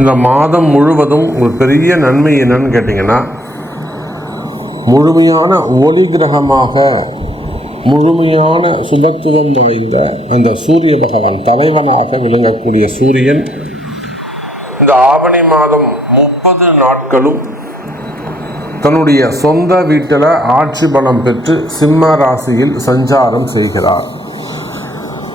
இந்த மாதம் முழுவதும் ஒரு பெரிய நன்மை என்னன்னு கேட்டிங்கன்னா முழுமையான ஒளி கிரகமாக முழுமையான சுபத்துவம் வாய்ந்த அந்த சூரிய பகவான் தலைவனாக விளங்கக்கூடிய சூரியன் இந்த ஆவணி மாதம் முப்பது நாட்களும் தன்னுடைய சொந்த வீட்டில் ஆட்சி பலம் பெற்று சிம்ம ராசியில் சஞ்சாரம் செய்கிறார்.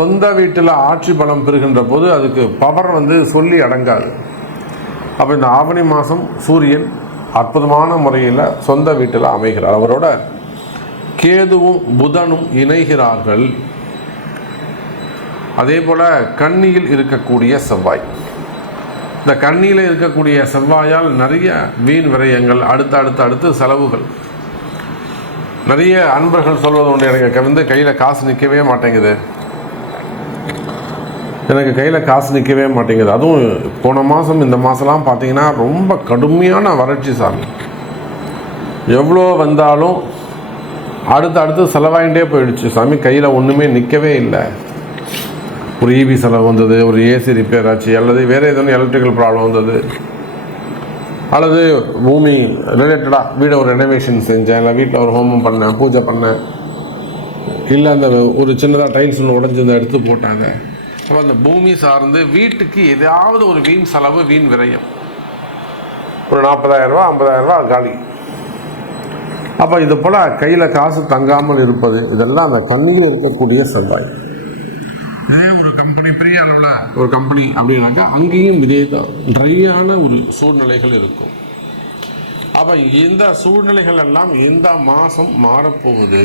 சொந்த வீட்டில் ஆட்சி பலம் பெறுகின்ற போது அதுக்கு பவர் வந்து சொல்லி அடங்காது. அப்போ இந்த ஆவணி மாதம் சூரியன் அற்புதமான முறையில் சொந்த வீட்டில் அமைகிறார். அவரோட கேதுவும் புதனும் இணைகிறார்கள். அதே போல் கண்ணியில் இருக்கக்கூடிய செவ்வாய். இந்த கண்ணியில் இருக்கக்கூடிய செவ்வாயால் நிறைய வீண் விரயங்கள் அடுத்து அடுத்து அடுத்து செலவுகள். நிறைய அன்பர்கள் சொல்வது உண்டு எனக்கு வந்து கையில் காசு நிற்கவே மாட்டேங்குது. எனக்கு கையில் காசு நிற்கவே மாட்டேங்குது. அதுவும் போன மாதம் இந்த மாதம்லாம் பார்த்தீங்கன்னா ரொம்ப கடுமையான வறட்சி சாமி. எவ்வளோ வந்தாலும் அடுத்து அடுத்து செலவாயிட்டே போயிடுச்சு. சாமி கையில் ஒன்றுமே நிற்கவே இல்லை. ஒரு இபி செலவு வந்தது ஒரு ஏசி ரிப்பேர் ஆச்சு அல்லது வேறு எதுவும் எலக்ட்ரிக்கல் ப்ராப்ளம் வந்தது. அல்லது பூமி ரிலேட்டடாக வீடை ஒரு ரெனோவேஷன் செஞ்சேன் இல்லை வீட்டில் ஒரு ஹோமம் பண்ணேன் பூஜை பண்ணேன். இல்லை அந்த ஒரு சின்னதாக டைல்ஸ் ஒன்று உடஞ்சி எடுத்து போட்டாங்க அப்போ அந்த பூமி சார்ந்து வீட்டுக்கு ஏதாவது ஒரு வீண் செலவு வீண் விரயம். ஒரு நாற்பதாயிரம் ரூபா ஐம்பதாயிரம் ரூபா காலி. அப்போ இது போல் கையில் காசு தங்காமல் இருப்பது இதெல்லாம் அந்த கண்ணில் இருக்கக்கூடிய செவ்வாய் இதே ஒரு கம்பெனி பெரிய அளவில். ஒரு கம்பெனி அப்படின்னாக்கா அங்கேயும் இதே தான். ட்ரையான ஒரு சூழ்நிலைகள் இருக்கும். அப்போ இந்த சூழ்நிலைகள் எல்லாம் இந்த மாதம் மாறப்போகுது.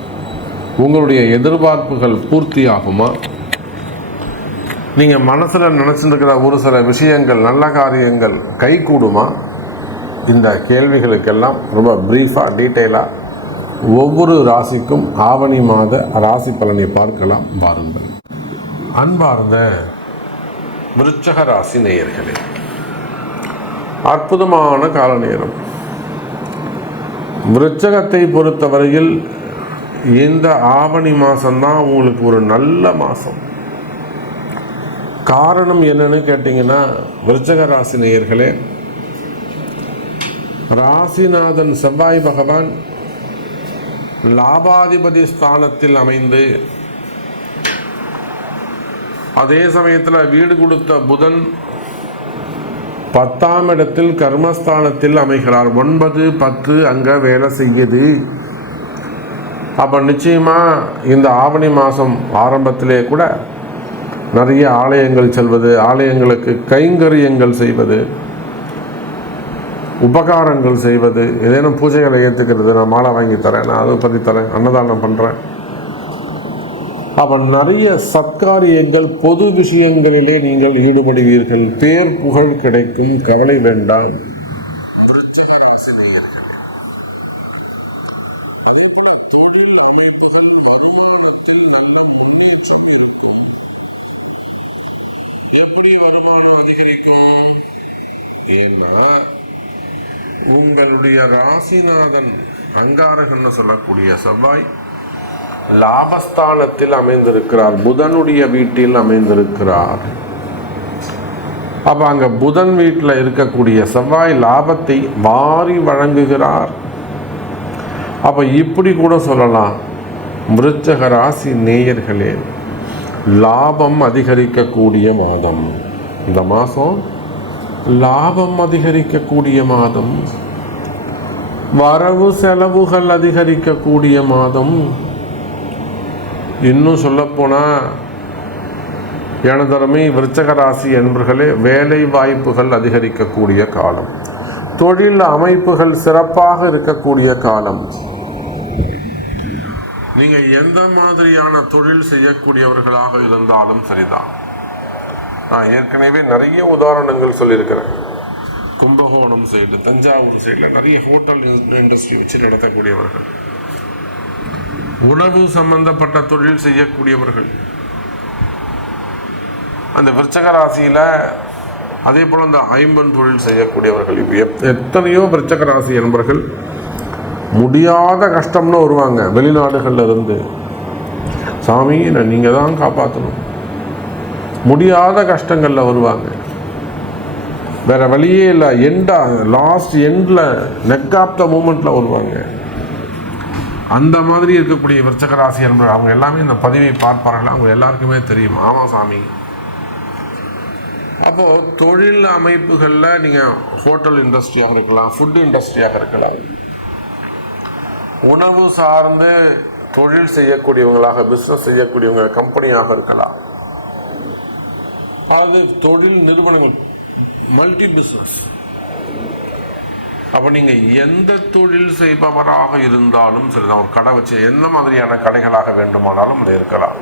உங்களுடைய எதிர்பார்ப்புகள் பூர்த்தி ஆகுமா நீங்கள் மனசில் நினச்சிருக்கிற ஒரு சில விஷயங்கள் நல்ல காரியங்கள் கை கூடுமா இந்த கேள்விகளுக்கெல்லாம் ரொம்ப ப்ரீஃபாக டீட்டெயிலாக ஒவ்வொரு ராசிக்கும் ஆவணி மாத ராசி பலனை பார்க்கலாம். பாருங்கள் அன்பார்ந்த விருச்சக ராசி நேயர்களே அற்புதமான கால நேரம் விருச்சகத்தை பொறுத்தவரையில் இந்த ஆவணி மாதம்தான் உங்களுக்கு ஒரு நல்ல மாதம் காரணம் என்னன்னு கேட்டிங்கன்னா விருச்சக ராசி நேயர்களே ராசிநாதன் செவ்வாய் பகவான் லாபாதிபதி ஸ்தானத்தில் அமைந்து அதே சமயத்தில் வீடு கொடுத்த புதன் பத்தாம் இடத்தில் கர்மஸ்தானத்தில் அமைகிறார். ஒன்பது பத்து அங்க வேலை செய்யுது. அப்போ நிச்சயமாக இந்த ஆவணி மாதம் ஆரம்பத்திலே கூட நிறைய ஆலயங்கள் செல்வது ஆலயங்களுக்கு கைங்கரியங்கள் செய்வது உபகாரங்கள் செய்வது ஏதேனும் பூஜைகளை ஏற்றுக்கிறது நான் மாலை வாங்கி தரேன் நான் அதை பற்றி தரேன் அன்னதானம் பண்ணுறேன் அப்போ நிறைய சத்காரியங்கள் பொது விஷயங்களிலே நீங்கள் ஈடுபடுவீர்கள். பேர் புகழ் கிடைக்கும் கவலை வேண்டாம். அதே போல தொழில் வருமானத்தில் நல்ல முன்னேற்றம் இருக்கும். எப்படி வருமானம் அதிகரிக்கும்? ஏன்னா உங்களுடைய ராசிநாதன் அங்காரகன்னு சொல்லக்கூடிய செவ்வாய் லாபஸ்தானத்தில் அமைந்திருக்கிறார். புதனுடைய வீட்டில் அமைந்திருக்கிறார். அப்ப அங்க புதன் வீட்டில் இருக்கக்கூடிய செவ்வாய் லாபத்தை வாரி வழங்குகிறார். அப்ப இப்படி கூட சொல்லலாம். விருச்சக ராசி நேயர்களே லாபம் அதிகரிக்கக்கூடிய மாதம். இந்த மாதம் லாபம் அதிகரிக்கக்கூடிய மாதம். வரவு செலவுகள் அதிகரிக்கக்கூடிய மாதம். இன்னும் சொல்லப்போனால் எனதருமை விருச்சக ராசி என்பர்களே வேலை வாய்ப்புகள் அதிகரிக்கக்கூடிய காலம். தொழில் அமைப்புகள் சிறப்பாக இருக்கக்கூடிய காலம். நீங்க எந்த மாதிரியான தொழில் செய்யக்கூடியவர்களாக இருந்தாலும் சரிதான். நான் ஏற்கனவே நிறைய உதாரணங்கள் சொல்லியிருக்கிறேன். கும்பகோணம் சைடு தஞ்சாவூர் சைடில் நிறைய ஹோட்டல் இண்டஸ்ட்ரி வச்சு நடத்தக்கூடியவர்கள். உணவு சம்பந்தப்பட்ட தொழில் செய்யக்கூடியவர்கள். அந்த விருச்சக ராசியில் அதே போல் அந்த ஐம்பன் தொழில் செய்யக்கூடியவர்கள். இப்போ எத்- எத்தனையோ விருச்சக ராசி என்பர்கள் முடியாத கஷ்டம்னு வருவாங்க. வெளிநாடுகளில் இருந்து சாமி நான் நீங்கள் தான் காப்பாற்றணும் முடியாத கஷ்டங்களில் வருவாங்க. வேற வழியே இல்லை. எண்டா லாஸ்ட் எண்டில் நெக் ஆஃப் த மூமெண்ட்டில் வருவாங்க. அந்த மாதிரி இருக்கக்கூடிய விருச்சக ராசி என்பது அவங்க எல்லாமே இந்த பதிவை பார்ப்பார்கள். அவங்க எல்லாருக்குமே தெரியும். ஆமாம் சாமி. அப்போது தொழில் அமைப்புகளில் நீங்கள் ஹோட்டல் இண்டஸ்ட்ரியாக இருக்கலாம் ஃபுட் இண்டஸ்ட்ரியாக இருக்கலாம். உணவு சார்ந்து தொழில் செய்யக்கூடியவங்களாக பிசினஸ் செய்யக்கூடியவங்க கம்பெனியாக இருக்கலாம். அது தொழில் நிறுவனங்கள் மல்டி பிசினஸ் அப்போ நீங்கள் எந்த தொழில் செய்பவராக இருந்தாலும் சரிதான் ஒரு கடை வச்சு எந்த மாதிரியான கடைகளாக வேண்டுமானாலும் அது இருக்கலாம்.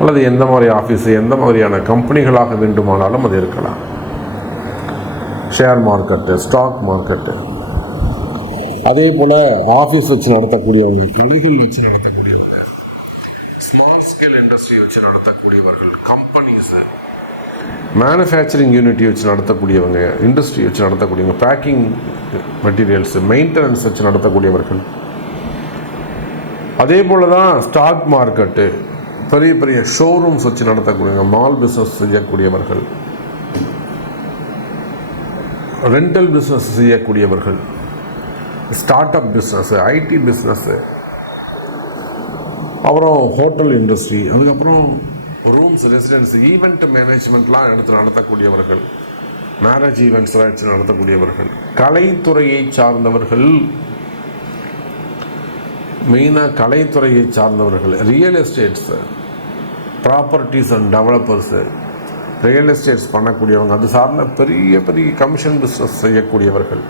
அல்லது எந்த மாதிரி ஆஃபீஸ் எந்த மாதிரியான கம்பெனிகளாக வேண்டுமானாலும் அது இருக்கலாம். ஷேர் மார்க்கெட்டு ஸ்டாக் மார்க்கெட்டு அதே போல் ஆஃபீஸ் வச்சு நடத்தக்கூடியவங்க. தொழில்கள் வச்சு நடத்தக்கூடியவங்க. ஸ்மால் ஸ்கேல் இண்டஸ்ட்ரி வச்சு நடத்தக்கூடியவர்கள் கம்பெனிஸு மேனுஃபேக்சரிங் யூனிட்டி வச்சு நடத்தக்கூடியவங்க இண்டஸ்ட்ரி வச்சு நடத்தக்கூடியவங்க பேக்கிங் மெட்டீரியல்ஸ் மெயின்டெனன்ஸ் வச்சு நடத்தக்கூடியவர்கள். அதே போல் தான் ஸ்டாக் மார்க்கெட்டு பெரிய பெரிய ஷோரூம்ஸ் வச்சு நடத்தக்கூடியவங்க மால் பிஸ்னஸ் செய்யக்கூடியவர்கள். ரெண்டல் பிஸ்னஸ் செய்யக்கூடியவர்கள். Start up business IT business அப்புறம் ஹோட்டல் இண்டஸ்ட்ரி அதுக்கப்புறம் ரூம்ஸ் ரெசிடென்ஸ் ஈவெண்ட் மேனேஜ்மெண்ட்லாம் எடுத்து நடத்தக்கூடியவர்கள். மேரேஜ் ஈவெண்ட்ஸ்லாம் எடுத்து நடத்தக்கூடியவர்கள். கலைத்துறையை சார்ந்தவர்கள். மெயினாக கலைத்துறையை சார்ந்தவர்கள். Real estates properties and developers real estates பண்ணக்கூடியவங்க. அது சார்ந்த பெரிய பெரிய கமிஷன் பிஸ்னஸ் செய்யக்கூடியவர்கள்.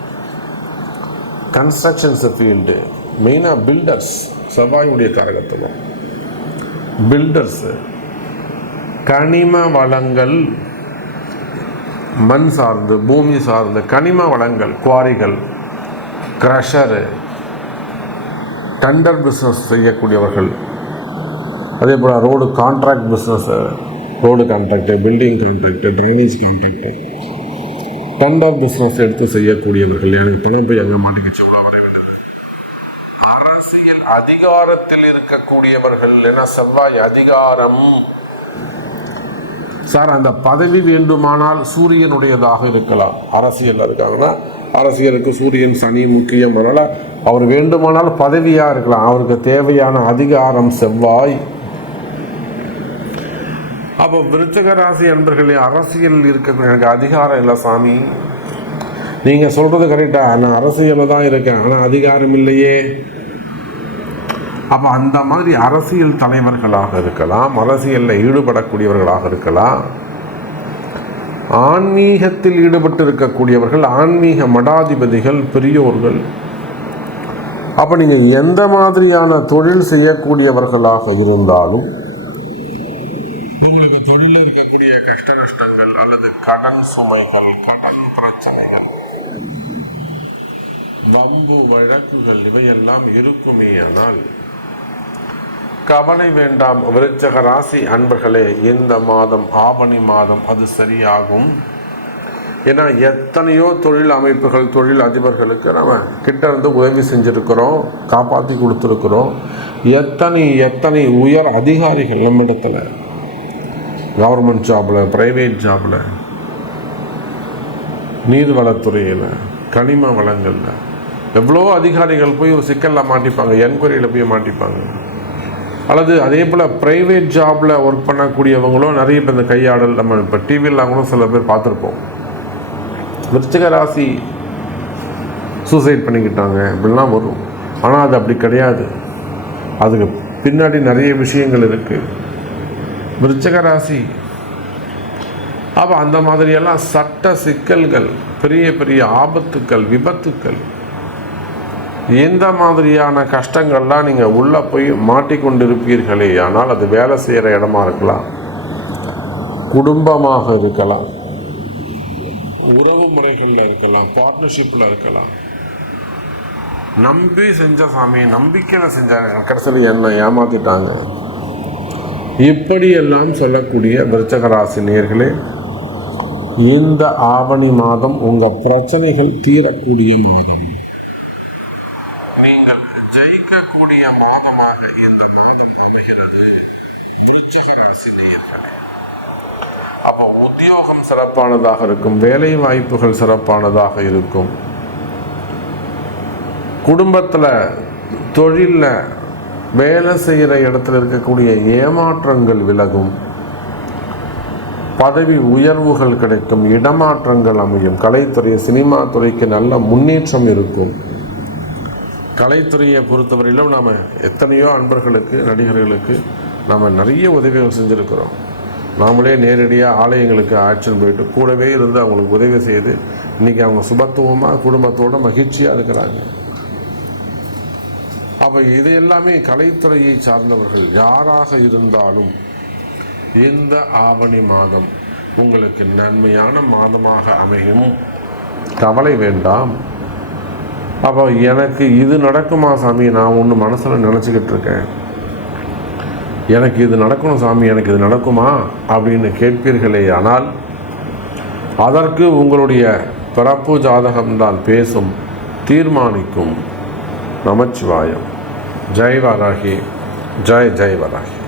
கன்ஸ்ட்ரக்ஷன்ஸ் ஃபீல்டு மெயினாக பில்டர்ஸ் செவ்வாயுடைய காரகத்துவம். பில்டர்ஸு கனிம வளங்கள் மண் சார்ந்து பூமி சார்ந்து கனிம வளங்கள் குவாரிகள் க்ரஷரு டெண்டர் பிஸ்னஸ் செய்யக்கூடியவர்கள். அதே போல் road contract business road contract building contract drainage contract tender business எடுத்து செய்யக்கூடியவர்கள். எனக்கு பணம் போய் அங்கே மாட்டிக்கிச்சு உள்ள வர வேண்டும். அரசியல் அதிகாரத்தில் இருக்கக்கூடியவர்கள் என செவ்வாய் அதிகாரம். சார் அந்த பதவி வேண்டுமானால் சூரியனுடையதாக இருக்கலாம். அரசியல் இருக்காங்கன்னா அரசியலுக்கு சூரியன் சனி முக்கியம். அதனால அவர் வேண்டுமானால் பதவியா இருக்கலாம். அவருக்கு தேவையான அதிகாரம் செவ்வாய். அப்போ விருச்சக ராசி அன்பர்களே அரசியல் இருக்கிறது. எனக்கு அதிகாரம் இல்லை சாமி. நீங்கள் சொல்கிறது கரெக்டாக நான் அரசியலில் தான் இருக்கேன். ஆனால் அதிகாரம் இல்லையே. அப்போ அந்த மாதிரி அரசியல் தலைவர்களாக இருக்கலாம் அரசியலில் ஈடுபடக்கூடியவர்களாக இருக்கலாம். ஆன்மீகத்தில் ஈடுபட்டு இருக்கக்கூடியவர்கள் ஆன்மீக மடாதிபதிகள் பெரியோர்கள். அப்போ நீங்கள் எந்த மாதிரியான தொழில் செய்யக்கூடியவர்களாக இருந்தாலும் உங்களுக்கு தொழிலில் இருக்கக்கூடிய கஷ்ட நஷ்டங்கள் அல்லது கடன் சுமைகள் கடன் பிரச்சனைகள் வம்பு வழக்குகள் இவையெல்லாம் இருக்குமே ஆனால் கவலை வேண்டாம் விருச்சக ராசி அன்பர்களே இந்த மாதம் ஆவணி மாதம் அது சரியாகும். ஏன்னா எத்தனையோ தொழில் அமைப்புகள் தொழில் அதிபர்களுக்கு நம்ம கிட்ட இருந்து உதவி செஞ்சுருக்கிறோம் காப்பாற்றி கொடுத்துருக்குறோம். எத்தனை எத்தனை உயர் அதிகாரிகள் நம்மிடத்தில் கவர்மெண்ட் ஜாபில் ப்ரைவேட் ஜாபில் நீர்வளத்துறையில் கனிம வளங்களில். எவ்வளோ அதிகாரிகள் போய் ஒரு சிக்கலில் மாட்டிப்பாங்க என்கொயரியில் போய் மாட்டிப்பாங்க. அல்லது அதே போல் ப்ரைவேட் ஜாபில் ஒர்க் பண்ணக்கூடியவங்களும் நிறைய பேர் இந்த கையாடல் நம்ம இப்போ டிவியில் கூட சில பேர் பார்த்துருப்போம். விருச்சிக ராசி சூசைட் பண்ணிக்கிட்டாங்க இப்படிலாம் வரும். ஆனால் அது அப்படி கிடையாது. அதுக்கு பின்னாடி நிறைய விஷயங்கள் இருக்குது விருச்சிக ராசி அப்போ அந்த மாதிரியெல்லாம் சட்ட சிக்கல்கள் பெரிய பெரிய ஆபத்துக்கள் விபத்துக்கள். இந்த மாதிரியான கஷ்டங்கள்லாம் நீங்கள் உள்ளே போய் மாட்டிக்கொண்டிருப்பீர்களே ஆனால் அது வேலை செய்கிற இடமா இருக்கலாம். குடும்பமாக இருக்கலாம். உறவு முறைகளில் இருக்கலாம் பார்ட்னர்ஷிப்பில் இருக்கலாம். நம்பி செஞ்ச சாமி நம்பிக்கையில் செஞ்சாங்க கடைசியில் என்ன ஏமாத்திட்டாங்க. இப்படியெல்லாம் சொல்லக்கூடிய விருச்சகராசி நேர்களே இந்த ஆவணி மாதம் உங்கள் பிரச்சனைகள் தீரக்கூடிய மாதம். நீங்கள் ஜெயிக்கக்கூடிய மாதமாக இந்த மாதம் அமைகிறது அப்போ உத்தியோகம் சிறப்பானதாக இருக்கும் வேலை வாய்ப்புகள் சிறப்பானதாக இருக்கும். குடும்பத்தில் தொழிலில் வேலை செய்கிற இடத்துல இருக்கக்கூடிய ஏமாற்றங்கள் விலகும். பதவி உயர்வுகள் கிடைக்கும் இடமாற்றங்கள் அமையும். கலைத்துறை சினிமா துறைக்கு நல்ல முன்னேற்றம் இருக்கும். கலைத்துறையை பொறுத்தவரையிலும் நாம் எத்தனையோ அன்பர்களுக்கு நடிகர்களுக்கு நாம் நிறைய உதவிகள் செஞ்சுருக்கிறோம். நாமளே நேரடியாக ஆலயங்களுக்கு ஆக்ஷன் போயிட்டு கூடவே இருந்து அவங்களுக்கு உதவி செய்து இன்றைக்கி அவங்க சுபத்துவமாக குடும்பத்தோட மகிழ்ச்சியாக இருக்கிறாங்க. அப்போ இது எல்லாமே கலைத்துறையை சார்ந்தவர்கள் யாராக இருந்தாலும் இந்த ஆவணி மாதம் உங்களுக்கு நன்மையான மாதமாக அமையும். கவலை வேண்டாம். அப்போ எனக்கு இது நடக்குமா சாமி? நான் ஒன்று மனசில் நினச்சிக்கிட்டு இருக்கேன். எனக்கு இது நடக்கணும் சாமி எனக்கு இது நடக்குமா அப்படின்னு கேட்பீர்களே ஆனால் அதற்கு உங்களுடைய பிறப்பு ஜாதகம்தான் பேசும் தீர்மானிக்கும் நமச்சிவாயம். ஜெய் வராகி ஜெய் ஜெய் வராகி.